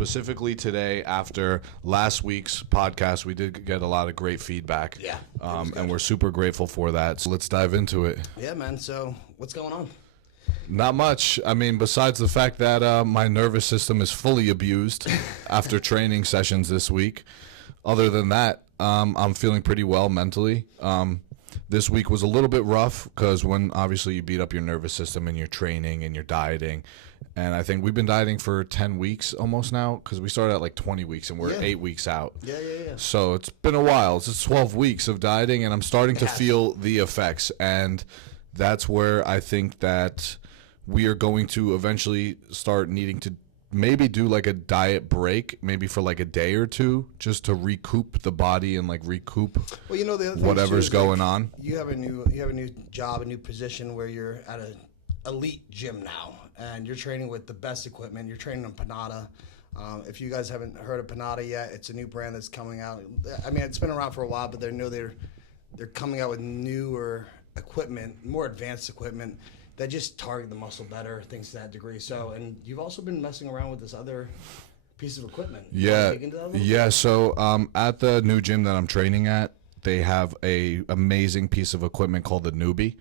specifically today after last week's podcast. We did get a lot of great feedback. Yeah. And we're super grateful for that. So let's dive into it. Yeah, man. So what's going on? Not much. I mean, besides the fact that my nervous system is fully abused after training sessions this week. Other than that, I'm feeling pretty well mentally. This week was a little bit rough because when obviously you beat up your nervous system and you're training and you're dieting. And I think we've been dieting for 10 weeks almost now because we started at like 20 weeks and we're 8 weeks out. Yeah. So it's been a while. It's 12 weeks of dieting and I'm starting to feel the effects. And that's where I think that we are going to eventually start needing to maybe do like a diet break, maybe for like a day or two, just to recoup the body and like recoup the other thing whatever's too is, going on. You have a new job, a new position where you're at an elite gym now, and you're training with the best equipment. You're training on Panada. If you guys haven't heard of Panada yet, it's a new brand that's coming out. I mean, it's been around for a while, but they're coming out with newer equipment, more advanced equipment that just target the muscle better, things to that degree. So, and you've also been messing around with this other piece of equipment. Yeah. So at the new gym that I'm training at, they have a amazing piece of equipment called the Nuebie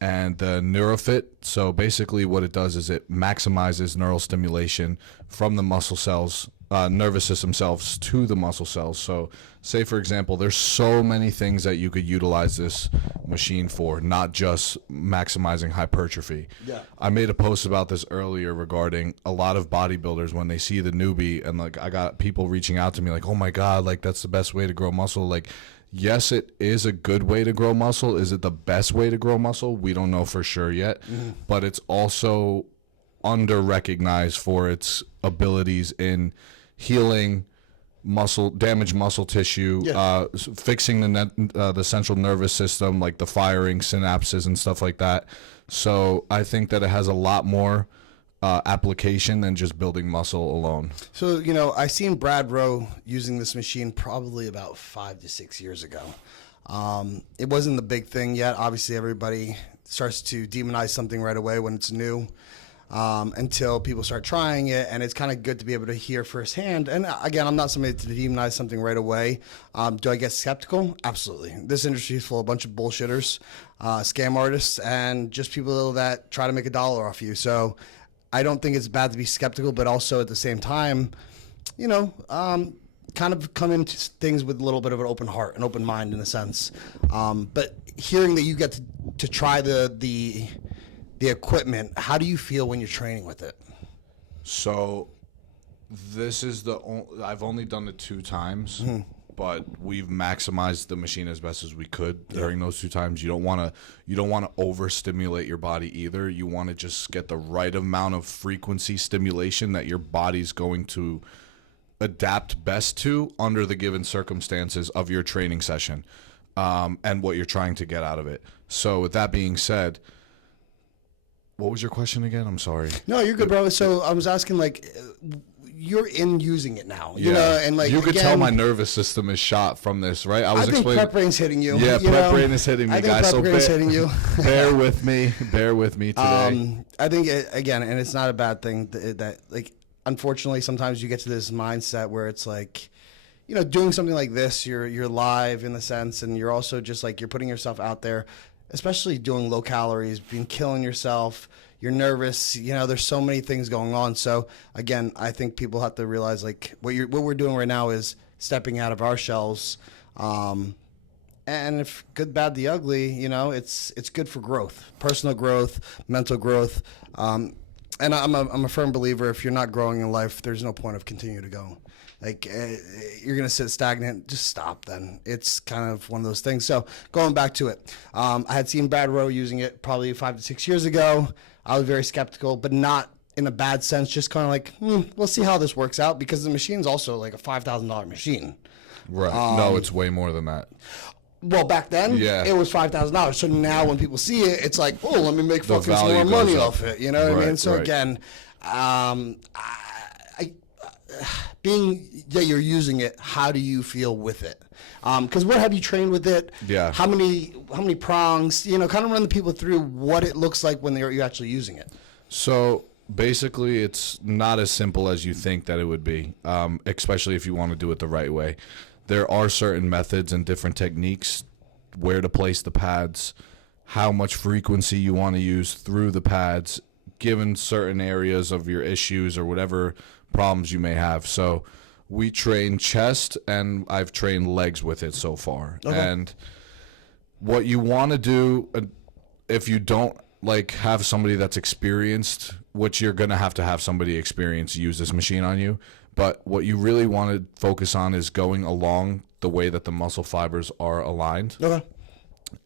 and the NeuroFit. So basically what it does is it maximizes neural stimulation from the muscle cells, nervous system cells to the muscle cells. So say, for example, there's so many things that you could utilize this machine for, not just maximizing hypertrophy. Yeah. I made a post about this earlier regarding a lot of bodybuilders when they see the Nuebie, and like I got people reaching out to me like, oh my God, like that's the best way to grow muscle. Like, yes, it is a good way to grow muscle. Is it the best way to grow muscle? We don't know for sure yet, but it's also under-recognized for its abilities in healing damaged muscle tissue, fixing the central nervous system, like the firing synapses and stuff like that. So I think that it has a lot more application than just building muscle alone. So, I seen Brad Rowe using this machine probably about 5 to 6 years ago. It wasn't the big thing yet. Obviously, everybody starts to demonize something right away when it's new. Until people start trying it, and it's kind of good to be able to hear firsthand. And again, I'm not somebody to demonize something right away. Do I get skeptical? Absolutely. This industry is full of a bunch of bullshitters, scam artists, and just people that try to make $1 off you. So I don't think it's bad to be skeptical, but also at the same time, kind of come into things with a little bit of an open heart, an open mind in a sense. But hearing that you get to try the equipment, how do you feel when you're training with it? So this is I've only done it 2 times, but we've maximized the machine as best as we could during those 2 times. You don't want to overstimulate your body either. You want to just get the right amount of frequency stimulation that your body's going to adapt best to under the given circumstances of your training session, and what you're trying to get out of it. So with that being said, what was your question again? I'm sorry. No, you're good, bro. So I was asking, like, you're in using it now, you know, and like you could tell my nervous system is shot from this, right? I think prep brain's hitting you. Yeah, prep brain is hitting me, guys. So brain's hitting you. Bear with me today. I think again, and it's not a bad thing that like, unfortunately, sometimes you get to this mindset where it's like, doing something like this, you're live in the sense, and you're also just like you're putting yourself out there. Especially doing low calories, killing yourself, you're nervous, there's so many things going on. So again, I think people have to realize like what we're doing right now is stepping out of our shells. And if good, bad, the ugly, it's good for growth, personal growth, mental growth. And I'm a firm believer, if you're not growing in life, there's no point of continuing to go. Like, you're going to sit stagnant, just stop then. It's kind of one of those things. So going back to it, I had seen Brad Rowe using it probably 5 to 6 years ago. I was very skeptical, but not in a bad sense, just kind of like, we'll see how this works out, because the machine's also like a $5,000 machine. Right. No, it's way more than that. Well, back then, it was $5,000. So now when people see it, it's like, oh, let me make fucking some more money off it. You know what I mean? So again, being that you're using it, how do you feel with it? Because what have you trained with it? Yeah. How many prongs? Kind of run the people through what it looks like when you're actually using it. So Basically, it's not as simple as you think that it would be, especially if you want to do it the right way. There are certain methods and different techniques, where to place the pads, how much frequency you want to use through the pads, given certain areas of your issues or whatever problems you may have. So we train chest, and I've trained legs with it so far. Okay. And what you want to do, if you don't like have somebody that's experienced, which you're going to have somebody experienced use this machine on you. But what you really want to focus on is going along the way that the muscle fibers are aligned. Okay.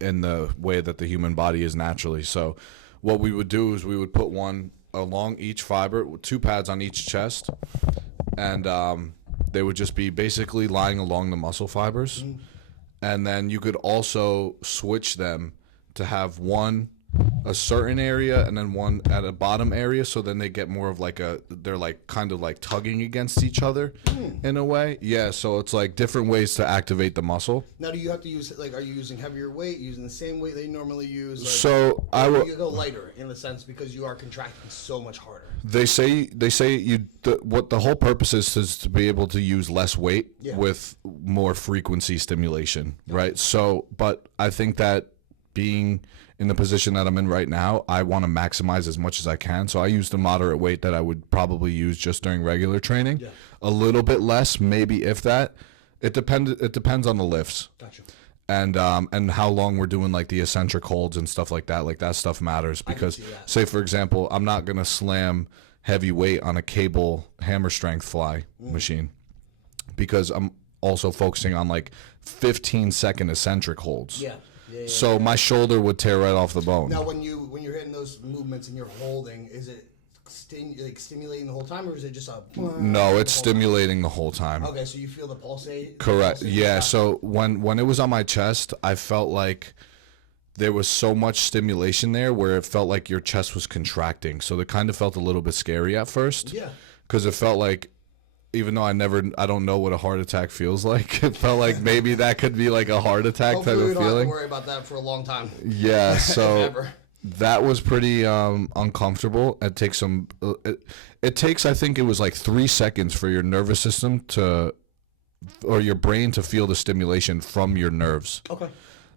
In the way that the human body is naturally. So what we would do is we would put one along each fiber, 2 pads on each chest, and they would just be basically lying along the muscle fibers. Mm. And then you could also switch them to have one a certain area and then one at a bottom area, so then they get more of like they're like kind of like tugging against each other in a way. Yeah, so it's like different ways to activate the muscle. Now, do you have to use, like, are you using heavier weight, using the same weight they normally use? Like, so I will. You go lighter in the sense because you are contracting so much harder. They say what the whole purpose is to be able to use less weight with more frequency stimulation, right? So, but I think that being in the position that I'm in right now, I want to maximize as much as I can. So I use the moderate weight that I would probably use just during regular training. Yeah. A little bit less, maybe, if that. It depends on the lifts. Gotcha. And how long we're doing like the eccentric holds and stuff like that. Like that stuff matters because, say for example, I'm not gonna slam heavy weight on a cable hammer strength fly machine because I'm also focusing on like 15-second eccentric holds. Yeah. So my shoulder would tear right off the bone. Now, when you're hitting those movements and you're holding, is it stimulating the whole time, or is it just a? No, it's stimulating the whole time. Okay, so you feel the pulsate. Correct. Yeah. So when it was on my chest, I felt like there was so much stimulation there, where it felt like your chest was contracting. So it kind of felt a little bit scary at first. Yeah. Because it felt like, even though I don't know what a heart attack feels like, it felt like maybe that could be like a heart attack type of feeling. We don't have to worry about that for a long time. Yeah, so that was pretty uncomfortable. It takes it takes, I think it was like 3 seconds for your nervous system or your brain to feel the stimulation from your nerves. Okay.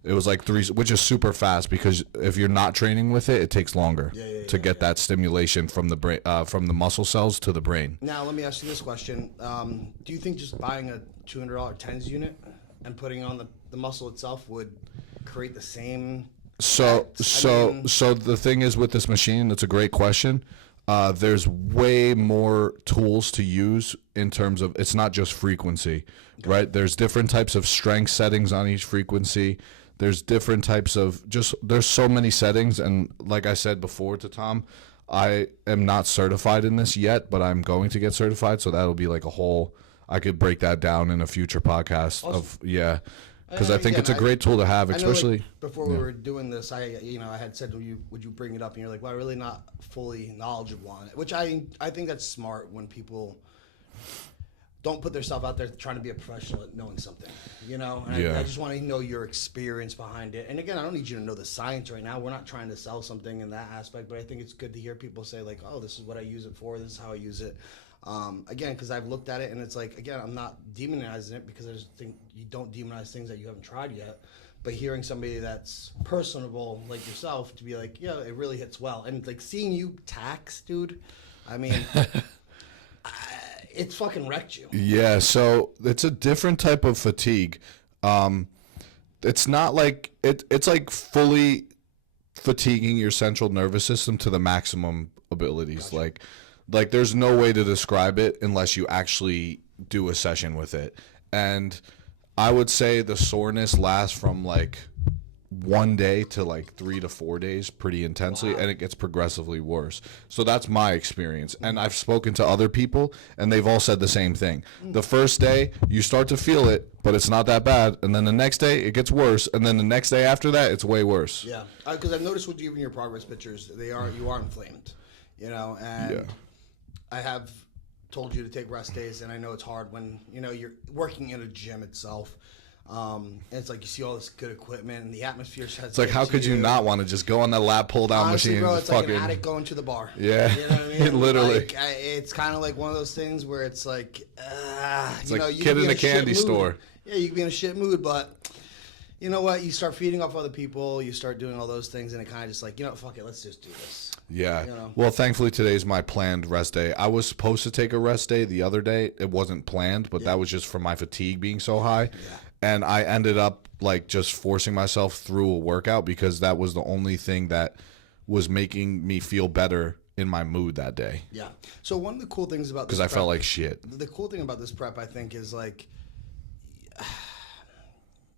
It was like 3, which is super fast, because if you're not training with it, it takes longer to get that stimulation from the brain, from the muscle cells to the brain. Now, let me ask you this question: do you think just buying a $200 TENS unit and putting on the muscle itself would create the same? So the thing is with this machine, that's a great question. There's way more tools to use in terms of, it's not just frequency, right? There's different types of strength settings on each frequency. There's different types of there's so many settings. And like I said before to Tom, I am not certified in this yet, but I'm going to get certified. So that'll be like a whole, I could break that down in a future podcast. Awesome. Because I think it's a great tool to have, especially. Like before we were doing this, I had said, would you bring it up? And you're like, well, I'm really not fully knowledgeable on it, which I think that's smart when people don't put themselves out there trying to be a professional at knowing something, And I just want to know your experience behind it. And again, I don't need you to know the science right now. We're not trying to sell something in that aspect, but I think it's good to hear people say like, oh, this is what I use it for. This is how I use it. Again, because I've looked at it and it's like, again, I'm not demonizing it, because I just think you don't demonize things that you haven't tried yet. But hearing somebody that's personable like yourself to be like, yeah, it really hits well. And like seeing you tax, dude, I mean, it's fucking wrecked you. Yeah, so it's a different type of fatigue. It's not like it's like fully fatiguing your central nervous system to the maximum abilities. Gotcha. Like there's no way to describe it unless you actually do a session with it. And I would say the soreness lasts from like 1 day to like 3 to 4 days pretty intensely. Wow. And it gets progressively worse. So that's my experience. And I've spoken to other people and they've all said the same thing. The first day you start to feel it, but it's not that bad. And then the next day it gets worse. And then the next day after that, it's way worse. Yeah. Because I've noticed with even your progress pictures, you are inflamed, and I have told you to take rest days, and I know it's hard when, you're working in a gym itself. And it's like you see all this good equipment and the atmosphere. It's like, how could you not want to just go on that lap pull down Honestly, machine? bro, And it's just like fucking, an addict going to the bar. Yeah, you know what I mean? literally. Like, it's kind of like one of those things where it's like, It's you like know, you kid could be in a a shit candy mood. store. Yeah, you can be in a shit mood, but you know what? You start feeding off other people, you start doing all those things, and it kind of just like, you know, fuck it, let's just do this. Yeah. You know? Well, thankfully today's my planned rest day. I was supposed to take a rest day the other day. It wasn't planned, but that was just from my fatigue being so high. Yeah. And I ended up like just forcing myself through a workout because that was the only thing that was making me feel better in my mood that day. Yeah. So one of the cool things about this Because I felt prep- like shit. the cool thing about this prep, I think, is like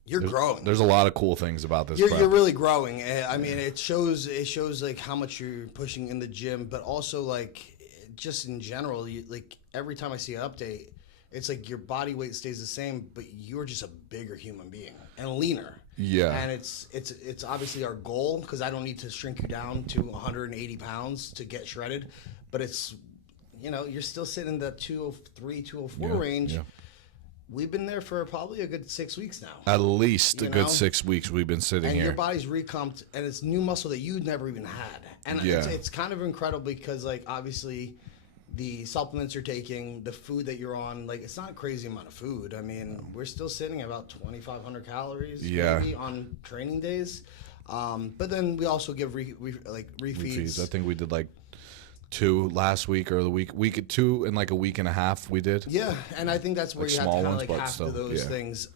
you're growing. There's a lot of cool things about this You're prep. really growing. I mean, it shows like how much you're pushing in the gym, but also like just in general, like every time I see an update, it's like your body weight stays the same, but you're just a bigger human being and leaner. Yeah. And it's obviously our goal because I don't need to shrink you down to 180 pounds to get shredded, but it's, you know, you're still sitting in the 203, 204 range. Yeah. We've been there for probably a good 6 weeks now. At least a You good know? 6 weeks we've been sitting And here. your body's recomped, and it's new muscle that you never even had. And Yeah. it's kind of incredible because, like, obviously, the supplements you're taking, the food that you're on, like, it's not a crazy amount of food. I mean, we're still sitting at about 2,500 calories maybe on training days. But then we also give refeeds. Refeeds. I think we did like 2 last week or the week 2 in like a week and a half we did. Yeah, and I think that's where Like you have to small kind of ones, like but half still, of those yeah. things.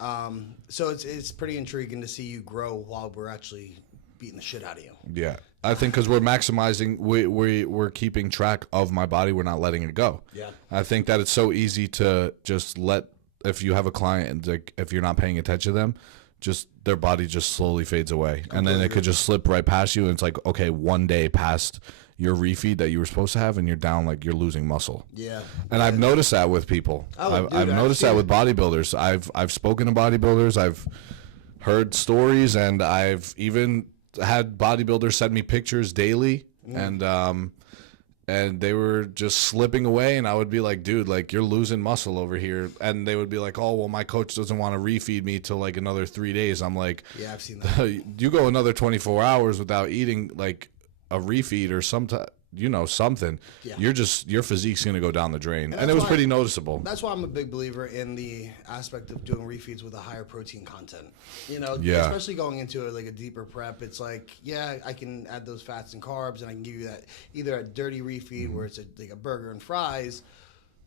So it's pretty intriguing to see you grow while we're actually beating the shit out of you. Yeah, I think because we're maximizing, we're keeping track of my body. We're not letting it go. Yeah. I think that it's so easy to just let, if you have a client and like, if you're not paying attention to them, just their body just slowly fades away, and then it could just slip right past you. And it's like, okay, one day past your refeed that you were supposed to have, and you're down, like you're losing muscle. Yeah. And I've noticed that with people. Oh, I've dude, noticed I've that seen with bodybuilders. I've spoken to bodybuilders. I've heard stories, and I've even had bodybuilders send me pictures daily, and they were just slipping away, and I would be like, dude, like you're losing muscle over here. And they would be like, oh, well, my coach doesn't want to refeed me till like another 3 days. I'm like, Yeah, I've seen that. you go another 24 hours without eating like a refeed or something. Yeah. Your physique's gonna go down the drain, and that's it was why- pretty noticeable. That's why I'm a big believer in the aspect of doing refeeds with a higher protein content. You know, Yeah. especially going into like a deeper prep. It's like, yeah, I can add those fats and carbs, and I can give you that either a dirty refeed where it's like a burger and fries.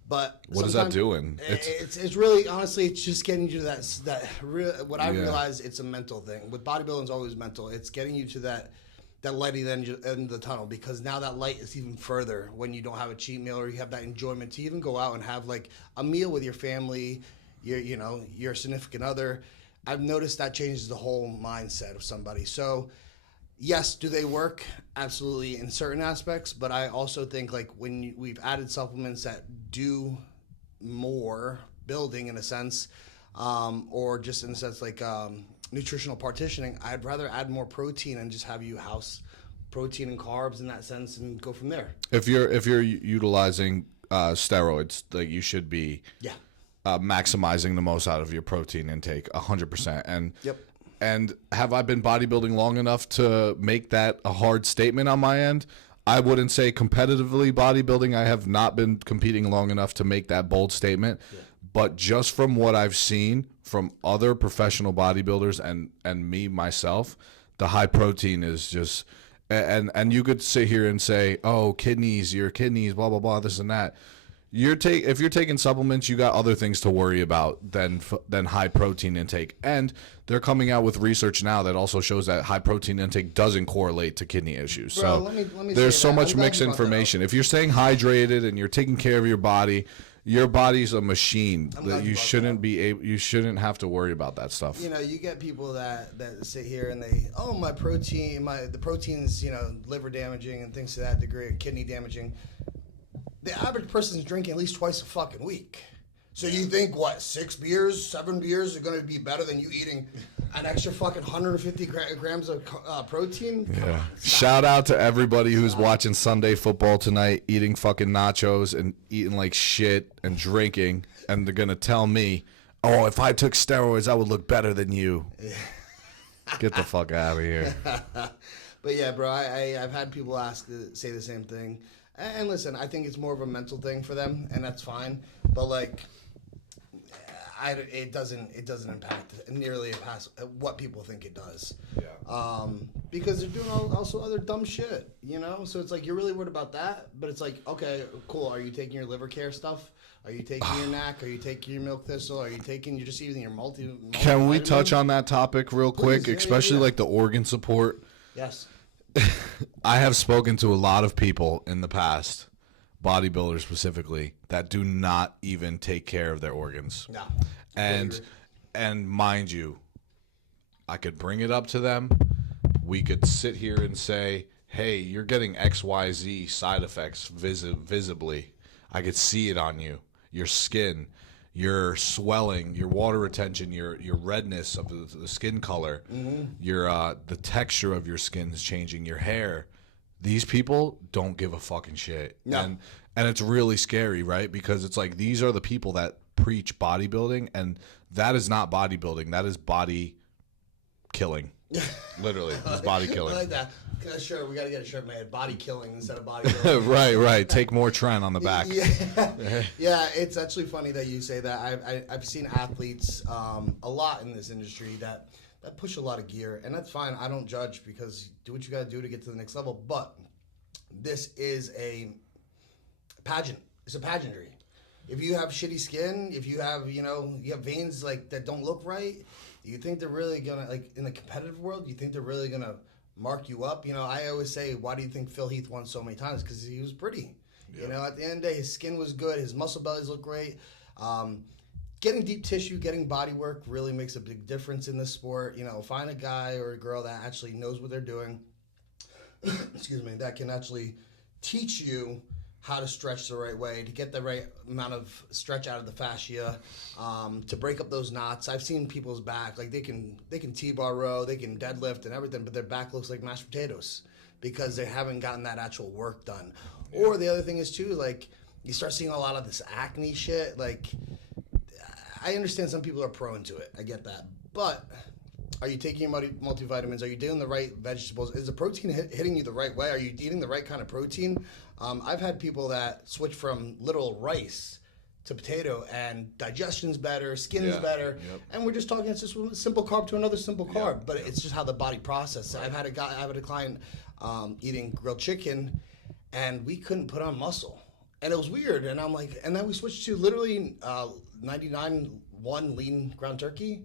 But What is that sometimes- doing? It's really, honestly, it's just getting you to that real. What I Yeah. realize, it's a mental thing. With bodybuilding, it's always mental. It's getting you to that light at the end of the tunnel, because now that light is even further when you don't have a cheat meal or you have that enjoyment to even go out and have like a meal with your family, your significant other. I've noticed that changes the whole mindset of somebody. So yes, do they work? Absolutely, in certain aspects, but I also think like when we've added supplements that do more building in a sense, or just in a sense like nutritional partitioning, I'd rather add more protein and just have you house protein and carbs in that sense and go from there. If you're utilizing steroids, like you should be Yeah. maximizing the most out of your protein intake, 100%. And Yep. And have I been bodybuilding long enough to make that a hard statement on my end? I wouldn't say competitively bodybuilding. I have not been competing long enough to make that bold statement. Yeah. But just from what I've seen from other professional bodybuilders and me myself, the high protein is just, and you could sit here and say, oh, your kidneys, blah, blah, blah, this and that. If you're taking supplements, you got other things to worry about than high protein intake. And they're coming out with research now that also shows that high protein intake doesn't correlate to kidney issues. Bro, So let me there's say so that. much I'm glad mixed you brought that up. information. If you're staying hydrated and you're taking care of your body's a machine glad that you you brought shouldn't be able. You shouldn't have to worry about that stuff. You know, you get people that sit here and they, oh, the protein's, liver damaging and things to that degree, kidney damaging. The average person's drinking at least twice a fucking week. So you think, 6 beers, 7 beers are going to be better than you eating an extra fucking 150 grams of protein? Come on, stop. Shout out to everybody who's watching Sunday football tonight, eating fucking nachos and eating like shit and drinking, and they're gonna tell me, Oh, if I took steroids, I would look better than you. Get the fuck out of here. But yeah, bro, I've had people say the same thing. And listen, I think it's more of a mental thing for them, and that's fine. But like, it doesn't impact nearly past what people think it does. Yeah. Because they're doing also other dumb shit, you know. So it's like you're really worried about that, but it's like, okay, cool. Are you taking your liver care stuff? Are you taking your NAC? Are you taking your milk thistle? Are you taking? You're just using your multi. Can we touch on that topic real quick, yeah, especially yeah. like the organ support? Yes. I have spoken to a lot of people in the past, bodybuilders specifically, that do not even take care of their organs. No. And mind you, I could bring it up to them. We could sit here and say, "Hey, you're getting XYZ side effects visibly. I could see it on you. Your skin, your swelling, your water retention, your redness of the skin color, your the texture of your skin is changing, your hair." These people don't give a fucking shit. No. And it's really scary, right? Because it's like these are the people that preach bodybuilding, and that is not bodybuilding. That is body killing. Literally, it's body killing. I like that. Sure, we got to get a shirt made. Body killing instead of bodybuilding. Right. Take more Tren on the back. Yeah, it's actually funny that you say that. I've seen athletes a lot in this industry that push a lot of gear, and that's fine. I don't judge because do what you got to do to get to the next level. But this is a pageant. It's a pageantry. If you have shitty skin, if you have you have veins like that don't look right, you think they're really gonna like in the competitive world? You think they're really gonna mark you up? I always say, why do you think Phil Heath won so many times? Because he was pretty. Yeah. At the end of the day, his skin was good. His muscle bellies look great. Getting deep tissue, getting body work really makes a big difference in this sport. Find a guy or a girl that actually knows what they're doing. Excuse me, that can actually teach you how to stretch the right way, to get the right amount of stretch out of the fascia, to break up those knots. I've seen people's back, like they can T-bar row, they can deadlift and everything, but their back looks like mashed potatoes because they haven't gotten that actual work done. Yeah. Or the other thing is too, like you start seeing a lot of this acne shit. Like I understand some people are prone to it, I get that, but are you taking your multivitamins? Are you doing the right vegetables? Is the protein hitting you the right way? Are you eating the right kind of protein? I've had people that switch from literal rice to potato, and digestion's better, skin's better, and we're just talking. It's just a simple carb to another simple carb, but it's just how the body processes. Right. I had a client eating grilled chicken, and we couldn't put on muscle, and it was weird. And I'm like, and then we switched to literally 99.1 lean ground turkey.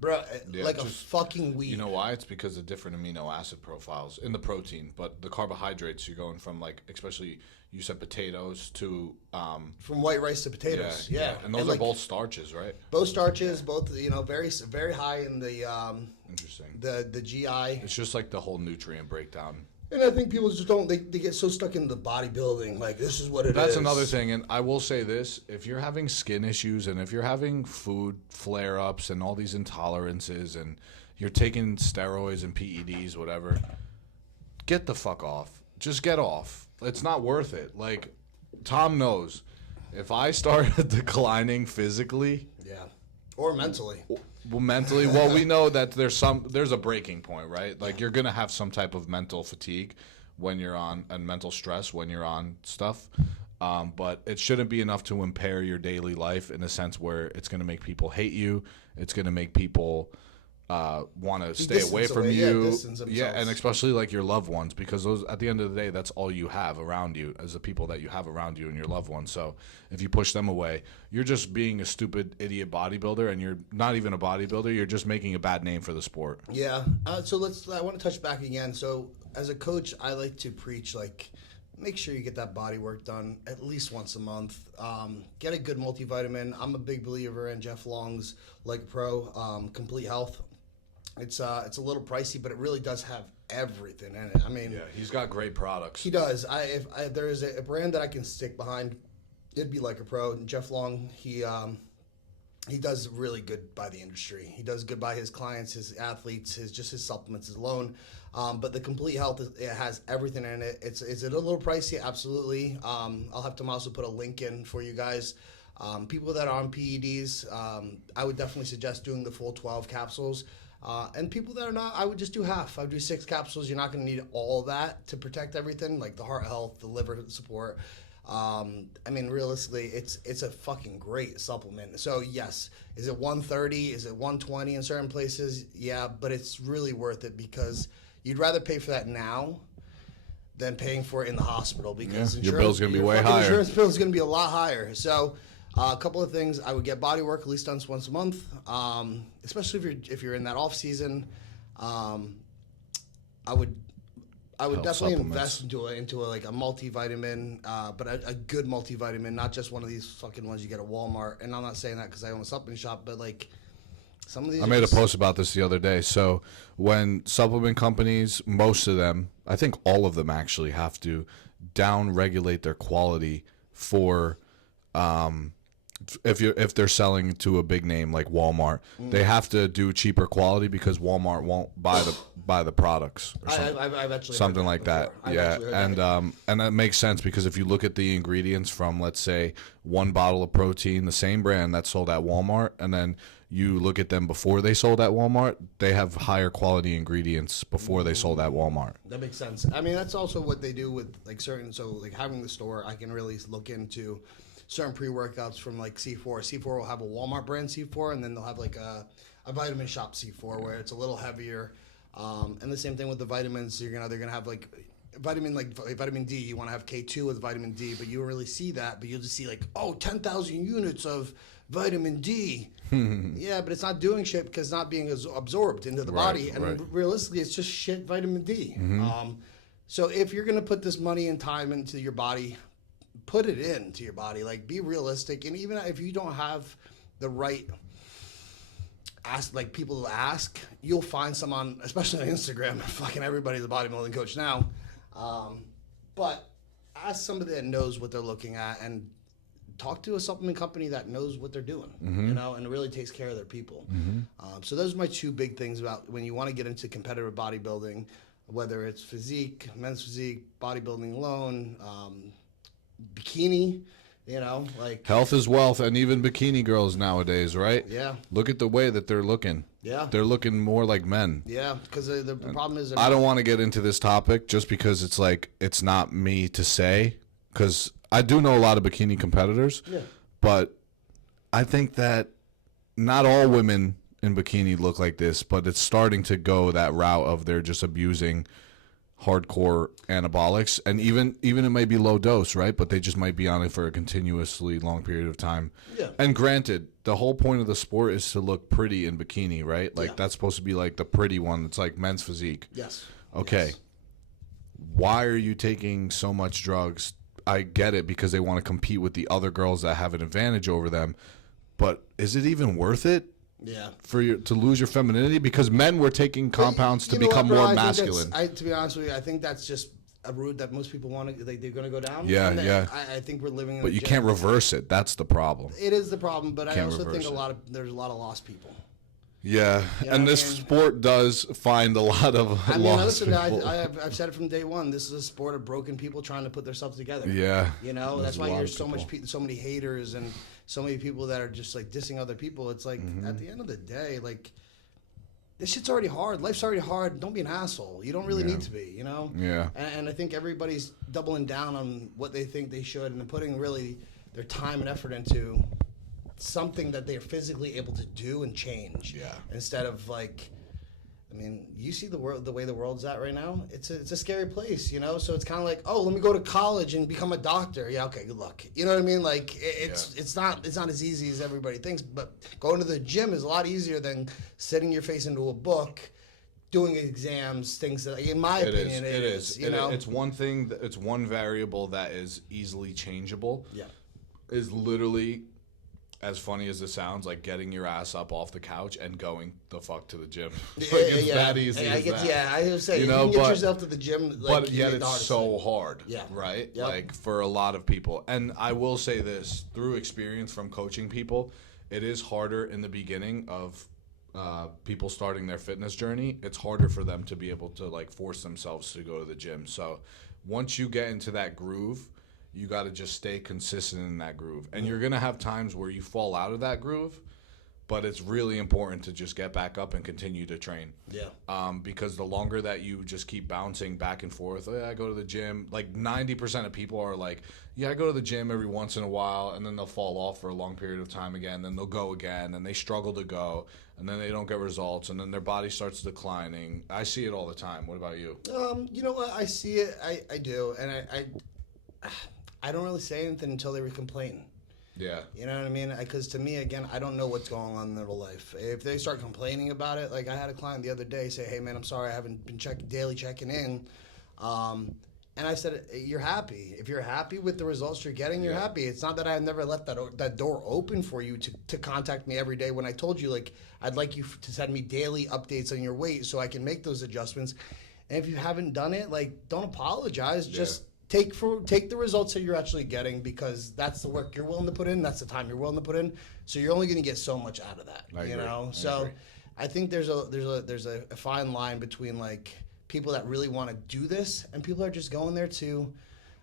Bro, like a fucking weed. You know why? It's because of different amino acid profiles in the protein, but the carbohydrates, you're going from like, especially you said potatoes to from white rice to potatoes. Yeah. And those are like, both starches, right? Both starches, both very very high in the interesting. The GI. It's just like the whole nutrient breakdown. And I think people just don't, they get so stuck in the bodybuilding, like this is what it is. That's another thing, and I will say this, if you're having skin issues and if you're having food flare-ups and all these intolerances and you're taking steroids and PEDs, whatever, get the fuck off. Just get off. It's not worth it. Like, Tom knows, if I start declining physically... Yeah. Or mentally. Well, mentally, we know that there's a breaking point, right? Like you're gonna have some type of mental fatigue when you're on, and mental stress when you're on stuff, but it shouldn't be enough to impair your daily life in a sense where it's gonna make people hate you. It's gonna make people want to stay away from you. Yeah, and especially like your loved ones, because those at the end of the day, that's all you have around you as the people that you have around you and your loved ones. So if you push them away, you're just being a stupid idiot bodybuilder, and you're not even a bodybuilder. You're just making a bad name for the sport. Yeah. So I want to touch back again. So as a coach, I like to preach like, make sure you get that body work done at least once a month. Get a good multivitamin. I'm a big believer in Jeff Long's Leg Pro Complete Health. It's a little pricey, but it really does have everything in it. I mean, yeah, he's got great products. He does. If there is a brand that I can stick behind, it'd be Like a Pro. And Jeff Long, he does really good by the industry. He does good by his clients, his athletes, his supplements alone. But the Complete Health, it has everything in it. Is it a little pricey? Absolutely. I'll have Tommaso put a link in for you guys. People that are on PEDs, I would definitely suggest doing the full 12 capsules. And people that are not, I would just do half. I would do 6 capsules. You're not going to need all that to protect everything, like the heart health, the liver support. I mean, realistically, it's a fucking great supplement. So yes, is it 130? Is it 120 in certain places? Yeah, but it's really worth it because you'd rather pay for that now than paying for it in the hospital because your bill's going to be way higher. Insurance bill is going to be a lot higher. So a couple of things, I would get body work at least done once a month, especially if you're in that off season. I would definitely invest into like a multivitamin, but a good multivitamin, not just one of these fucking ones you get at Walmart. And I'm not saying that because I own a supplement shop, but like some of these. I made a post about this the other day. So when supplement companies, most of them, I think all of them actually, have to down regulate their quality for. If they're selling to a big name like Walmart, they have to do cheaper quality because Walmart won't buy the products or I've actually something like that. Yeah, and that makes sense because if you look at the ingredients from, let's say, one bottle of protein, the same brand that sold at Walmart, and then you look at them before they sold at Walmart, they have higher quality ingredients before they sold at Walmart. That makes sense. I mean, that's also what they do with like certain. So like having the store, I can really look into certain pre-workouts from like C4. C4 will have a Walmart brand C4, and then they'll have like a vitamin shop C4 where it's a little heavier. And the same thing with the vitamins. They're gonna have like vitamin D. You want to have K2 with vitamin D, but you don't really see that. But you'll just see like 10,000 units of vitamin D. Yeah, but it's not doing shit because it's not being absorbed into the body. And realistically, it's just shit vitamin D. So if you're gonna put this money and time into your body, put it into your body. Like, be realistic. And even if you don't have the right people to ask, you'll find some on, especially on Instagram. Fucking everybody's a bodybuilding coach now. But ask somebody that knows what they're looking at and talk to a supplement company that knows what they're doing, and really takes care of their people. So those are my 2 big things about when you want to get into competitive bodybuilding, whether it's physique, men's physique, bodybuilding alone, bikini, like health is wealth, and even bikini girls nowadays, right? Yeah. Look at the way that they're looking. Yeah. They're looking more like men. Yeah, because the problem is I don't want to get into this topic just because it's like it's not me to say, because I do know a lot of bikini competitors. Yeah. But I think that not all women in bikini look like this, but it's starting to go that route of they're just abusing hardcore anabolics, and even it might be low dose, right? But they just might be on it for a continuously long period of time. Yeah. And granted, the whole point of the sport is to look pretty in bikini, right? Like that's supposed to be like the pretty one. It's like men's physique. Yes. Okay. Yes. Why are you taking so much drugs? I get it because they want to compete with the other girls that have an advantage over them, but is it even worth it? Yeah. For you to lose your femininity, because men were taking compounds to become more masculine. To be honest with you, I think that's just a route that most people want to. They're going to go down. Yeah, yeah. I think we're living. But you can't reverse it. That's the problem. It is the problem, but I also think it. there's a lot of lost people. Yeah, You know and what this I mean? sport does find a lot of lost people. I've said it from day one. This is a sport of broken people trying to put themselves together. Yeah, that's why there's so many haters and so many people that are just like dissing other people. It's like at the end of the day, like this shit's already hard. Life's already hard. Don't be an asshole. You don't really need to be. Yeah. And I think everybody's doubling down on what they think they should and putting really their time and effort into something that they're physically able to do and change. Yeah. Instead of like, I mean, you see the way the world's at right now. It's a scary place, So it's kind of like, oh, let me go to college and become a doctor. Yeah, okay, good luck. You know what I mean? Like it's not as easy as everybody thinks. But going to the gym is a lot easier than setting your face into a book, doing exams, things that, in my opinion, it is. It's one thing. It's one variable that is easily changeable. Yeah. Is literally, as funny as it sounds, like getting your ass up off the couch and going the fuck to the gym. It's that easy as that. Yeah, I was saying, you can get yourself to the gym. Like, but yet it's so hard, yeah. right? Yep. Like for a lot of people. And I will say this, through experience from coaching people, it is harder in the beginning of people starting their fitness journey. It's harder for them to be able to like force themselves to go to the gym. So once you get into that groove, You got to just stay consistent in that groove. And you're going to have times where you fall out of that groove, but it's really important to just get back up and continue to train. Yeah. Because the longer that you just keep bouncing back and forth, oh, yeah, I go to the gym. Like 90% of people are like, yeah, I go to the gym every once in a while, and then they'll fall off for a long period of time again. Then they'll go again, and they struggle to go, and then they don't get results, and then their body starts declining. I see it all the time. What about you? You know what? I see it. I do, and I don't really say anything until they complain. Yeah. You know what I mean? Because to me, again, I don't know what's going on in their life. If they start complaining about it, like I had a client the other day say, "Hey, man, I'm sorry, I haven't been daily checking in." And I said, "You're happy. If you're happy with the results you're getting, you're happy. It's not that I never left that door open for you to contact me every day when I told you, like, I'd like you to send me daily updates on your weight so I can make those adjustments. And if you haven't done it, like, don't apologize. Just take the results that you're actually getting, because that's the work you're willing to put in. That's the time you're willing to put in. So you're only going to get so much out of that. I agree. So I think there's a fine line between like people that really want to do this and people that are just going there to,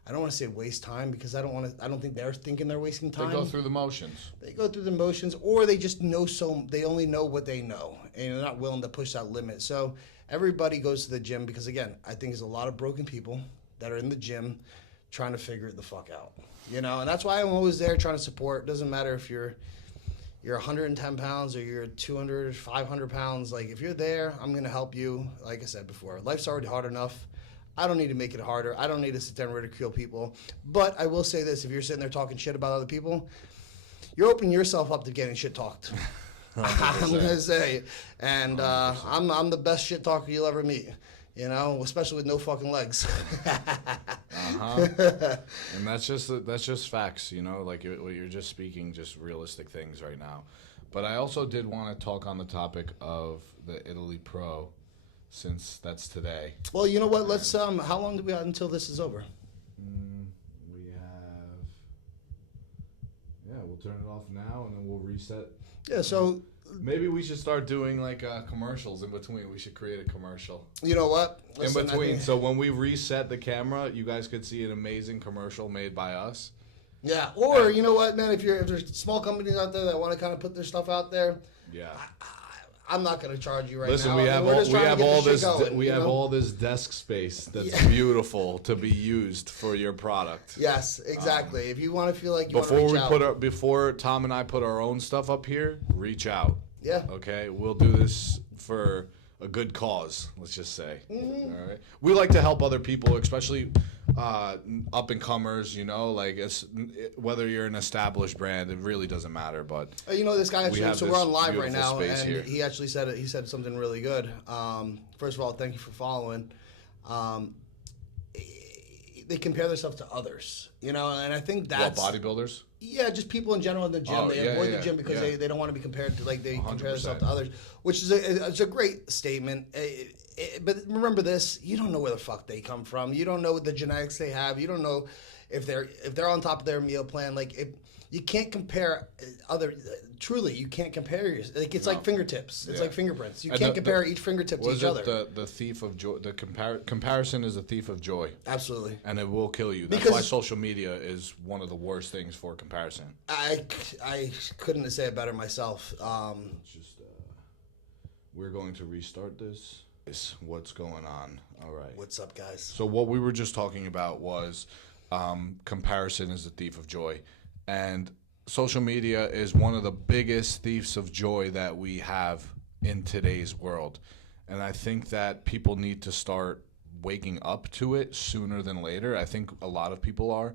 I don't want to say waste time, because I don't think they're thinking they're wasting time. They go through the motions. They go through the motions, or they just know they only know what they know, and they're not willing to push that limit. So everybody goes to the gym because, again, I think there's a lot of broken people that are in the gym trying to figure it the fuck out, and that's why I'm always there trying to support. It doesn't matter if you're 110 pounds or you're 200, 500 pounds. Like, if you're there, I'm going to help you. Like I said before, life's already hard enough. I don't need to make it harder. I don't need to sit there and ridicule people. But I will say this, if you're sitting there talking shit about other people, you're opening yourself up to getting shit talked. I'm going to say. And I'm the best shit talker you'll ever meet. Especially with no fucking legs. And that's just facts, like what you're just speaking, just realistic things right now. But I also did want to talk on the topic of the Italy Pro, since that's today. Well, you know what? Let's. How long do we have until this is over? We have. Yeah, we'll turn it off now, and then we'll reset. Yeah. So. Maybe we should start doing like commercials in between. We should create a commercial. You know what? Listen, in between. So when we reset the camera, you guys could see an amazing commercial made by us. Yeah. Or you know what, man? If there's small companies out there that want to kind of put their stuff out there. Yeah. I'm not going to charge you right now. Listen, we have all this desk space that's beautiful to be used for your product. Yes, exactly. If you want to feel like you before Tom and I put our own stuff up here, reach out. Yeah. Okay, we'll do this for a good cause. Let's just say. Mm-hmm. All right. We like to help other people, especially up and comers. Like whether you're an established brand, it really doesn't matter. But this guy actually. So we're on live right now, and here. he actually said it. He said something really good. First of all, thank you for following. They compare themselves to others, and I think that's bodybuilders. Yeah, just people in general in the gym. They avoid the gym because they don't want to be compared to, like, they 100%. Compare themselves to others, which is it's a great statement. But remember this: you don't know where the fuck they come from. You don't know what the genetics they have. You don't know if they're on top of their meal plan. Like, you can't compare truly, you can't compare it's like fingertips. It's like fingerprints. You can't compare each fingertip to each other. The thief of joy. The comparison is a thief of joy. Absolutely. And it will kill you. That's why social media is one of the worst things for comparison. I couldn't say it better myself. We're going to restart this. What's going on? All right. What's up, guys? So what we were just talking about was comparison is the thief of joy. And social media is one of the biggest thieves of joy that we have in today's world. And I think that people need to start waking up to it sooner than later. I think a lot of people are,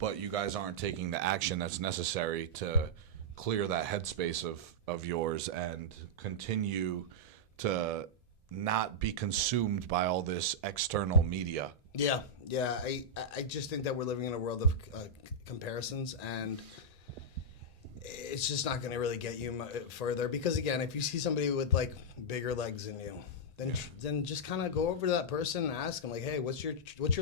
but you guys aren't taking the action that's necessary to clear that headspace of yours and continue to not be consumed by all this external media. Yeah. I just think that we're living in a world of comparisons, and it's just not going to really get you further. Because again, if you see somebody with like bigger legs than you, then just kind of go over to that person and ask them, like, hey, what's your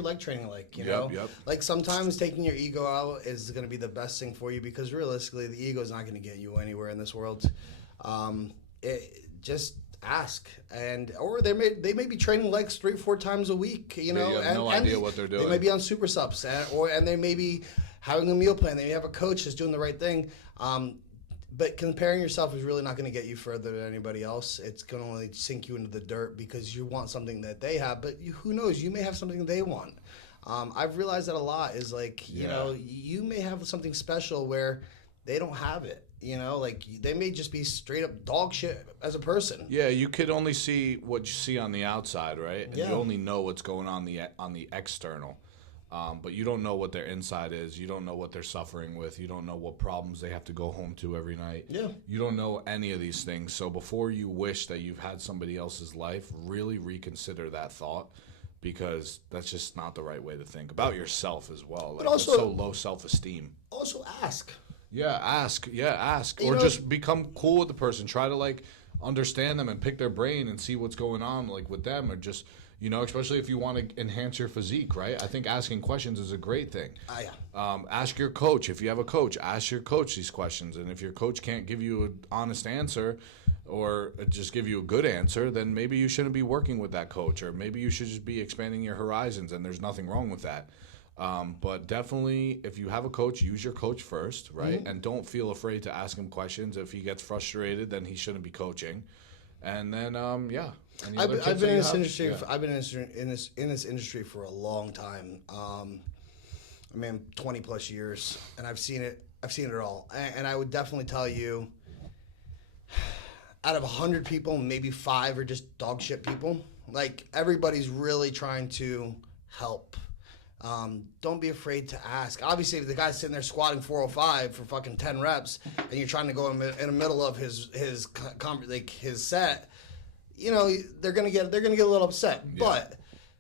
leg training like? You know, like sometimes taking your ego out is going to be the best thing for you, because realistically, the ego is not going to get you anywhere in this world. ask, or they may be training legs 3 or 4 times a week. You know, you have no idea what they're doing. They may be on super subs, and they may be having a meal plan. They may have a coach that's doing the right thing. But comparing yourself is really not going to get you further than anybody else. It's going to only sink you into the dirt because you want something that they have. But who knows? You may have something they want. I've realized that a lot is like, you know, you may have something special where they don't have it. You know, like they may just be straight up dog shit as a person. Yeah, you could only see what you see on the outside, right? And Yeah. you only know what's going on the external. But you don't know what their inside is. You don't know what they're suffering with. You don't know what problems they have to go home to every night. Yeah. You don't know any of these things. So before you wish that you've had somebody else's life, really reconsider that thought, because that's just not the right way to think about yourself as well. Like, also- that's so low self-esteem. Also ask. Yeah, ask. Yeah, ask. You Or know- just become cool with the person. Try to, like, understand them and pick their brain and see what's going on, like, with them. Or just, you know, especially if you want to enhance your physique, right? I think asking questions is a great thing. Yeah. Ask your coach. If you have a coach, ask your coach these questions. And if your coach can't give you an honest answer or just give you a good answer, then maybe you shouldn't be working with that coach. Or maybe you should just be expanding your horizons, and there's nothing wrong with that. But definitely, if you have a coach, use your coach first, right? Mm-hmm. And don't feel afraid to ask him questions. If he gets frustrated, then he shouldn't be coaching. And then, yeah. Any other tips I've that been in you this have? industry. Yeah. I've been in this industry for a long time. I mean, 20 plus years, and I've seen it. I've seen it all, and I would definitely tell you, out of 100 people, maybe 5 are just dog shit people. Like, everybody's really trying to help. Don't be afraid to ask. Obviously, if the guy's sitting there squatting 405 for fucking 10 reps, and you're trying to go in the middle of his set, you know, they're gonna get a little upset. Yeah. But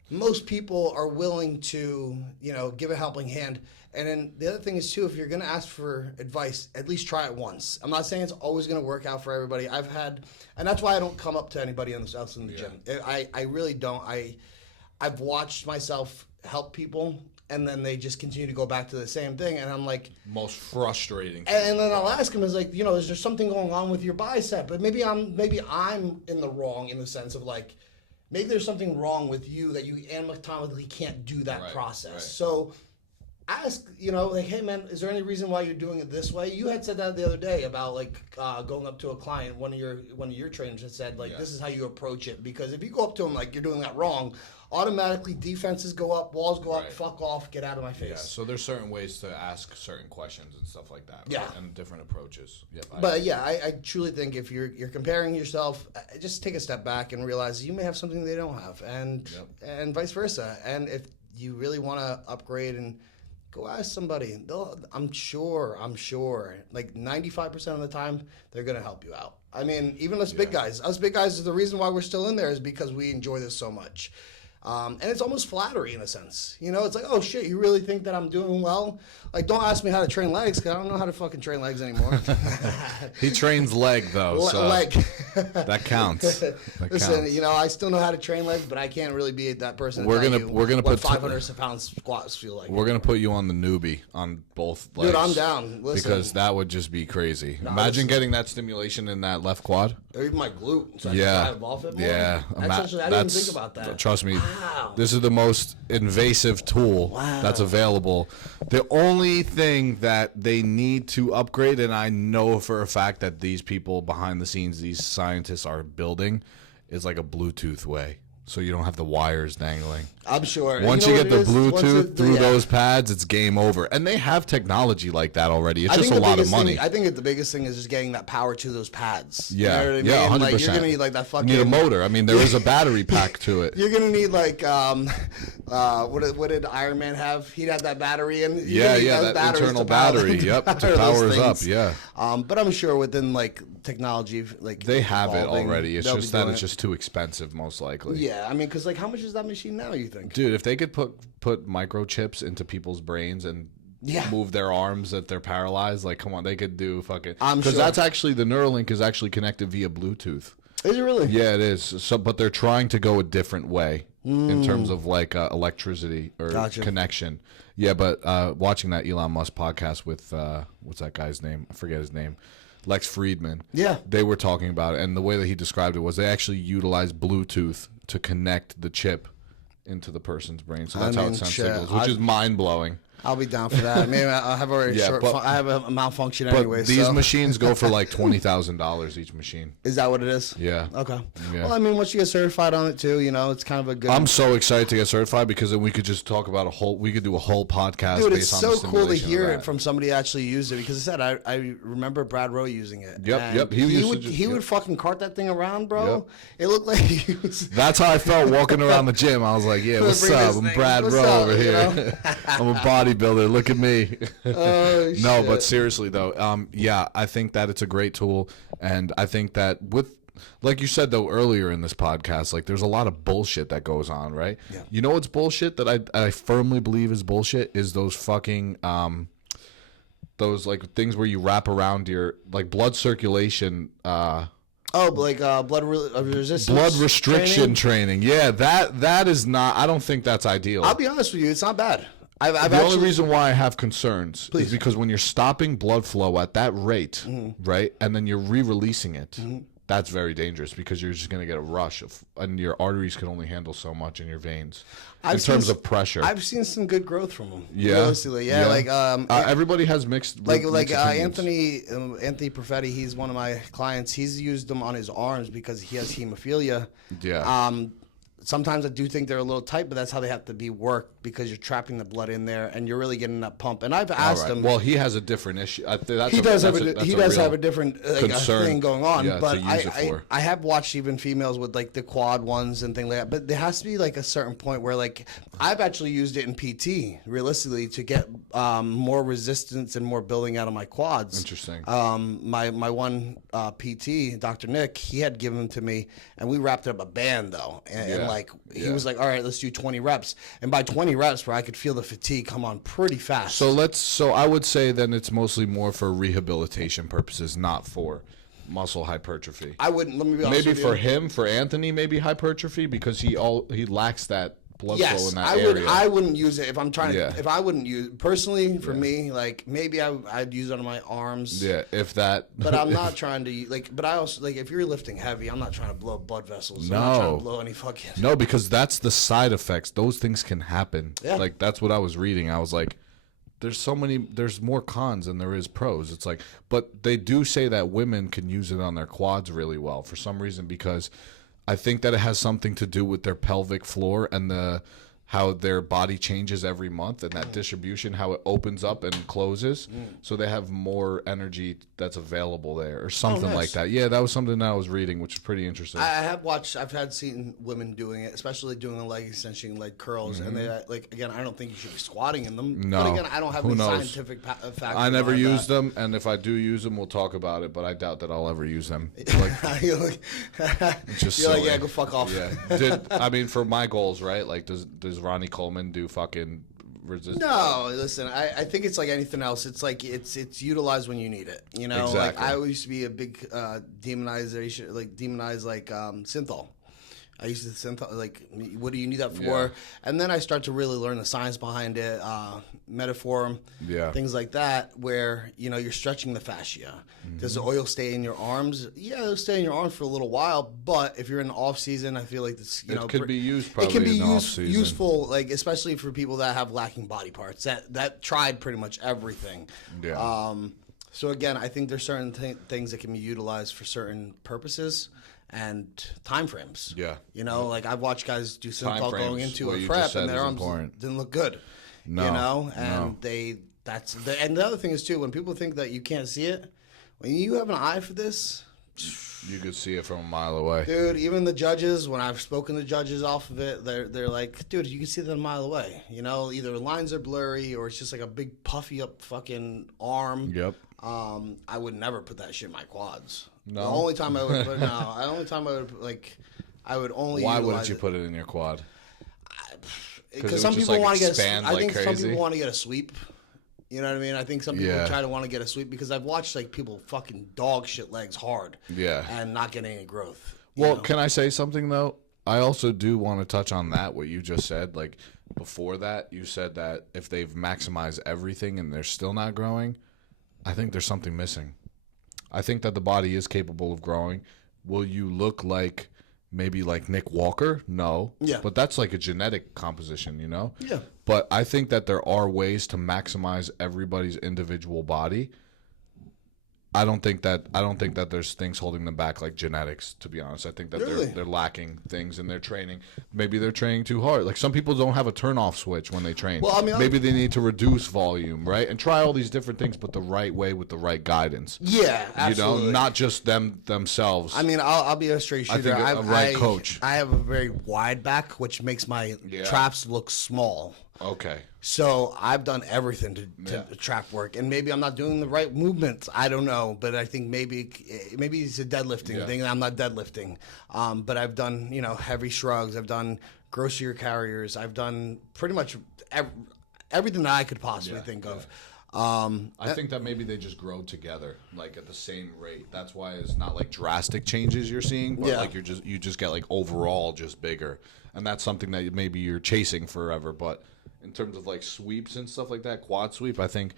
most people are willing to, you know, give a helping hand. And then the other thing is too, if you're gonna ask for advice, at least try it once. I'm not saying it's always gonna work out for everybody. And that's why I don't come up to anybody else in the gym. I really don't. I've watched myself help people, and then they just continue to go back to the same thing, and I'm like, Most frustrating thing. and then I'll ask him, is like, you know, is there something going on with your bicep? But maybe I'm in the wrong, in the sense of like, maybe there's something wrong with you that you anatomically can't do that Right, process. right. So ask, you know, like, hey man, is there any reason why you're doing it this way? You had said that the other day about like going up to a client. One of your trainers had said like, this is how you approach it, because if you go up to him like you're doing that wrong, automatically defenses go up, walls go up, Right. fuck off, get out of my face. Yeah, so there's certain ways to ask certain questions and stuff like that. Right? Yeah. And different approaches. Yep. But yeah, I truly think if you're comparing yourself, just take a step back and realize you may have something they don't have, and vice versa. And if you really want to upgrade, and go ask somebody, I'm sure, like 95% of the time, they're gonna help you out. I mean, even us big guys, the reason why we're still in there is because we enjoy this so much. And it's almost flattery in a sense. You know, it's like, oh shit, you really think that I'm doing well? Like, don't ask me how to train legs, because I don't know how to fucking train legs anymore. He trains leg, though, so Leg. that counts. That Listen, counts. you know, I still know how to train legs, but I can't really be that person. To We're tell gonna- you we're gonna what put 500 pound squats feel like. We're going to put you on the Nuebie on both legs. Dude, I'm down. Listen, Because that would just be crazy. Imagine getting that stimulation in that left quad. or even my glute. So I Yeah. can drive off it more. Yeah. Actually, I didn't even think about that. Trust me. Wow. This is the most invasive tool that's available. The only thing that they need to upgrade, and I know for a fact that these people behind the scenes, these scientists are building, is like a Bluetooth way. So you don't have the wires dangling. I'm sure. Once know you what get the it is? Once Bluetooth it- through yeah. those pads, it's game over. And they have technology like that already. It's I just think a the lot of biggest money. thing, I think the biggest thing is just getting that power to those pads. Yeah, You know what I mean? yeah, 100%. Like, you're gonna need like that fucking. You need a motor. I mean, there is a battery pack to it. You're gonna need like what did Iron Man have? He'd have that battery in. Yeah, that internal battery. Yep, to power us up. Yeah. But I'm sure within like technology, like They have it evolving, already. It's they'll just be that doing it's it. just too expensive, most likely. Yeah, I mean, because like, how much is that machine now? You think? Dude, if they could put microchips into people's brains and move their arms that they're paralyzed, like, come on, they could do fucking. I'm Because sure. that's actually, the Neuralink is actually connected via Bluetooth. Is it really? Yeah, it is. So, but they're trying to go a different way in terms of like electricity or Gotcha. connection. Yeah, but watching that Elon Musk podcast with what's that guy's name? I forget his name. Lex Friedman. Yeah. They were talking about it, and the way that he described it was they actually utilize Bluetooth to connect the chip into the person's brain. So that's how it sends signals, which is mind-blowing. I'll be down for that. Maybe I have already I have a malfunction anyway. But these so. machines go for like $20,000 each machine. Is that what it is? Yeah. Okay. Yeah. Well, I mean, once you get certified on it too, it's kind of a good. I'm so excited to get certified because then we could just talk about we could do a whole podcast. Dude, based it's on so the cool to stimulation hear of it that. from somebody who actually used it because I said I remember Brad Rowe using it. Yep. He would fucking cart that thing around, bro. Yep. It looked like he was. That's how I felt walking around the gym. I was like, yeah, what's up? I'm Brad Rowe over here. I'm a bodybuilder. Look at me. Oh, No, shit. but seriously though, yeah, I think that it's a great tool, and I think that like you said though earlier in this podcast, like there's a lot of bullshit that goes on, right? Yeah. You know what's bullshit that I firmly believe is bullshit is those fucking those like things where you wrap around your like blood circulation. Blood resistance. Blood restriction training. Yeah, that is not. I don't think that's ideal. I'll be honest with you, it's not bad. I've The actually, only reason why I have concerns Please. is because when you're stopping blood flow at that rate, right, and then you're re-releasing it, that's very dangerous because you're just going to get a rush and your arteries can only handle so much in your veins in terms of pressure. I've seen some good growth from them. Yeah? Realistically, yeah. Like everybody has mixed like mixed opinions. Anthony Perfetti, he's one of my clients. He's used them on his arms because he has hemophilia. Yeah. Sometimes I do think they're a little tight, but that's how they have to be worked because you're trapping the blood in there and you're really getting that pump. And I've asked him. Well, he has a different issue. He does have a different concern. thing going on. Yeah, but to use it for. I have watched even females with like the quad ones and things like that. But there has to be like a certain point where like I've actually used it in PT realistically to get more resistance and more building out of my quads. Interesting. My one PT, Dr. Nick, he had given them to me, and we wrapped up a band though, and like he was like, all right, let's do 20 reps, and by 20 reps, bro, I could feel the fatigue come on pretty fast. So I would say then it's mostly more for rehabilitation purposes, not for muscle hypertrophy. I wouldn't. Let me be honest Maybe with for you. him, for Anthony, maybe hypertrophy because he lacks that blood flow Yes, in that area. I wouldn't use it if I'm trying to. Yeah. If I wouldn't use personally for me, like maybe I'd use it on my arms. Yeah, if that. But I'm not trying to like. But I also like if you're lifting heavy, I'm not trying to blow blood vessels. I'm not trying No. to blow any fucking. No, because that's the side effects. Those things can happen. Yeah. Like that's what I was reading. I was like, there's more cons than there is pros. It's like, but they do say that women can use it on their quads really well for some reason because I think that it has something to do with their pelvic floor and how their body changes every month and that distribution, how it opens up and closes. So they have more energy that's available there or something like that. Yeah, that was something that I was reading, which is pretty interesting. I've seen women doing it, especially doing the leg extension, leg curls, and they like again. I don't think you should be squatting in them. No. But again, I don't have Who any knows? scientific facts. I never used them, and if I do use them, we'll talk about it. But I doubt that I'll ever use them. Like, You're like, just you're like, silly. yeah, go fuck off. Yeah. I mean, for my goals, right? Like, does Ronnie Coleman do fucking resist? No, listen. I think it's like anything else. It's like it's utilized when you need it. You know, Exactly. like I used to be a big demonize synthol. I used to synthol like, what do you need that for? Yeah. And then I start to really learn the science behind it, metaphor, things like that, where you're stretching the fascia. Does the oil stay in your arms? Yeah, it'll stay in your arms for a little while. But if you're in the off season, I feel like this. It could be used. It Probably can be in the off-season. useful, like especially for people that have lacking body parts that tried pretty much everything. Yeah. So again, I think there's certain things that can be utilized for certain purposes and time frames. Yeah. Like I've watched guys do Time synthol frames, going into what a you prep just said and their is arms important. didn't look good. No, and and the other thing is too, when people think that you can't see it, when you have an eye for this. You could see it from a mile away. Dude, even the judges, when I've spoken to judges off of it, they're like, dude, you can see that a mile away. Either the lines are blurry or it's just like a big puffy up fucking arm. Yep. I would never put that shit in my quads. No? The only time I would put I would only Why utilize wouldn't you put it in your quad? Because some people want to get some crazy? people want to get a sweep. You know what I mean? I think some people try to want to get a sweep because I've watched like people fucking dog shit legs hard. Yeah. And not getting any growth. Well, can I say something though? I also do want to touch on that, what you just said. Like before that, you said that if they've maximized everything and they're still not growing, I think there's something missing. I think that the body is capable of growing. Will you look like maybe like Nick Walker? No. Yeah. But that's like a genetic composition, you know? Yeah. But I think that there are ways to maximize everybody's individual body. I don't think that there's things holding them back like genetics, to be honest. I think that Really? they're lacking things in their training. Maybe they're training too hard. Like some people don't have a turn-off switch when they train. Well, I mean, maybe they need to reduce volume, right? And try all these different things, but the right way with the right guidance. Yeah, absolutely. You know, not just themselves. I mean, I'll be a straight shooter. I think a right coach. I have a very wide back, which makes my traps look small. Okay. So I've done everything to trap work, and maybe I'm not doing the right movements. I don't know, but I think maybe it's a deadlifting thing, and I'm not deadlifting. But I've done heavy shrugs. I've done grossier carriers. I've done pretty much everything that I could possibly think of. I think that maybe they just grow together, like at the same rate. That's why it's not like drastic changes you're seeing, but like you just get like overall just bigger, and that's something that maybe you're chasing forever. But in terms of like sweeps and stuff like that, quad sweep, I think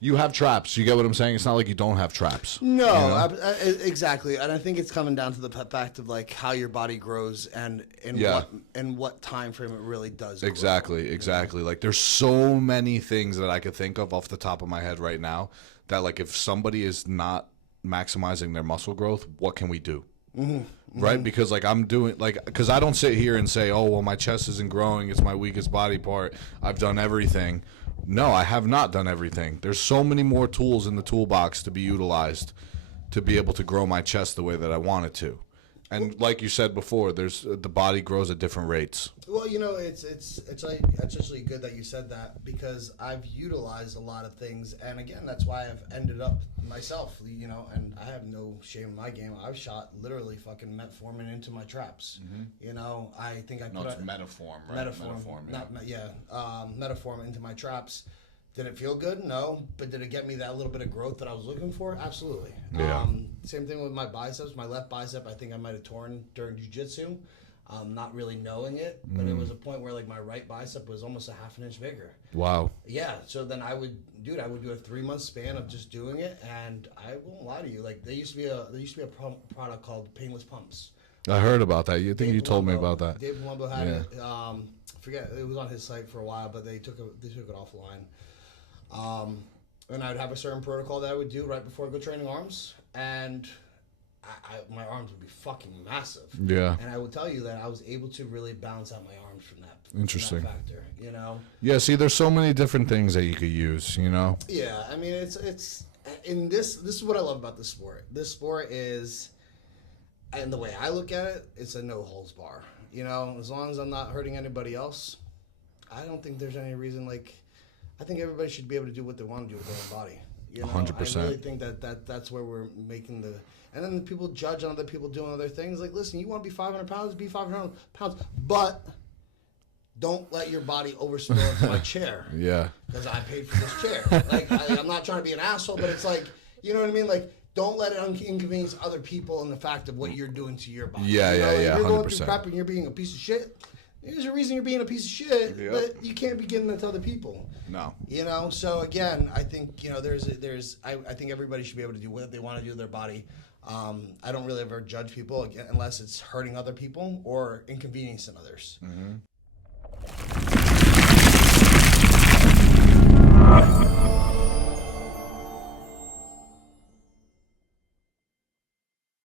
you have traps. You get what I'm saying? It's not like you don't have traps. No, exactly. And I think it's coming down to the fact of like how your body grows and what time frame it really does. Exactly. Like there's so many things that I could think of off the top of my head right now that like if somebody is not maximizing their muscle growth, what can we do? Right? Because like I'm doing because I don't sit here and say, oh well, my chest isn't growing, it's my weakest body part, I've done everything. No, I have not done everything. There's so many more tools in the toolbox to be utilized to be able to grow my chest the way that I want it to. And like you said before, the body grows at different rates. Well, it's actually good that you said that because I've utilized a lot of things, and again, that's why I've ended up myself, and I have no shame in my game. I've shot literally fucking metformin into my traps. I think I put it's Metaform, right? Metaform into my traps. Did it feel good? No. But did it get me that little bit of growth that I was looking for? Absolutely. Yeah. Same thing with my biceps. My left bicep, I think I might have torn during jiu-jitsu, not really knowing it. But it was a point where like my right bicep was almost a half an inch bigger. Wow. Yeah. So then I would do a 3-month span of just doing it, and I won't lie to you. Like there used to be a product called Painless Pumps. I heard about that. You think you told me about that? Dave Palumbo had it. Forget it was on his site for a while, but they took it offline. And I would have a certain protocol that I would do right before I go training arms, and my arms would be fucking massive. Yeah. And I would tell you that I was able to really balance out my arms from that. Interesting. From that factor, Yeah. See, there's so many different things that you could use. Yeah. I mean, it's in this. This is what I love about this sport. This sport is, and the way I look at it, it's a no holds bar. As long as I'm not hurting anybody else, I don't think there's any reason I think everybody should be able to do what they want to do with their own body. 100%. I really think that's where we're making the. And then people judge on other people doing other things. Like, listen, you want to be 500 pounds, be 500 pounds, but don't let your over overspill into my chair. Yeah. Because I paid for this chair. I'm not trying to be an asshole, but it's like, you know what I mean? Like, don't let it inconvenience other people in the fact of what you're doing to your body. Yeah, You're 100%. going through prep and you're being a piece of shit. There's a reason you're being a piece of shit, but you can't be giving that to other people. No. So again, I think, I think everybody should be able to do what they want to do with their body. I don't really ever judge people unless it's hurting other people or inconveniencing others.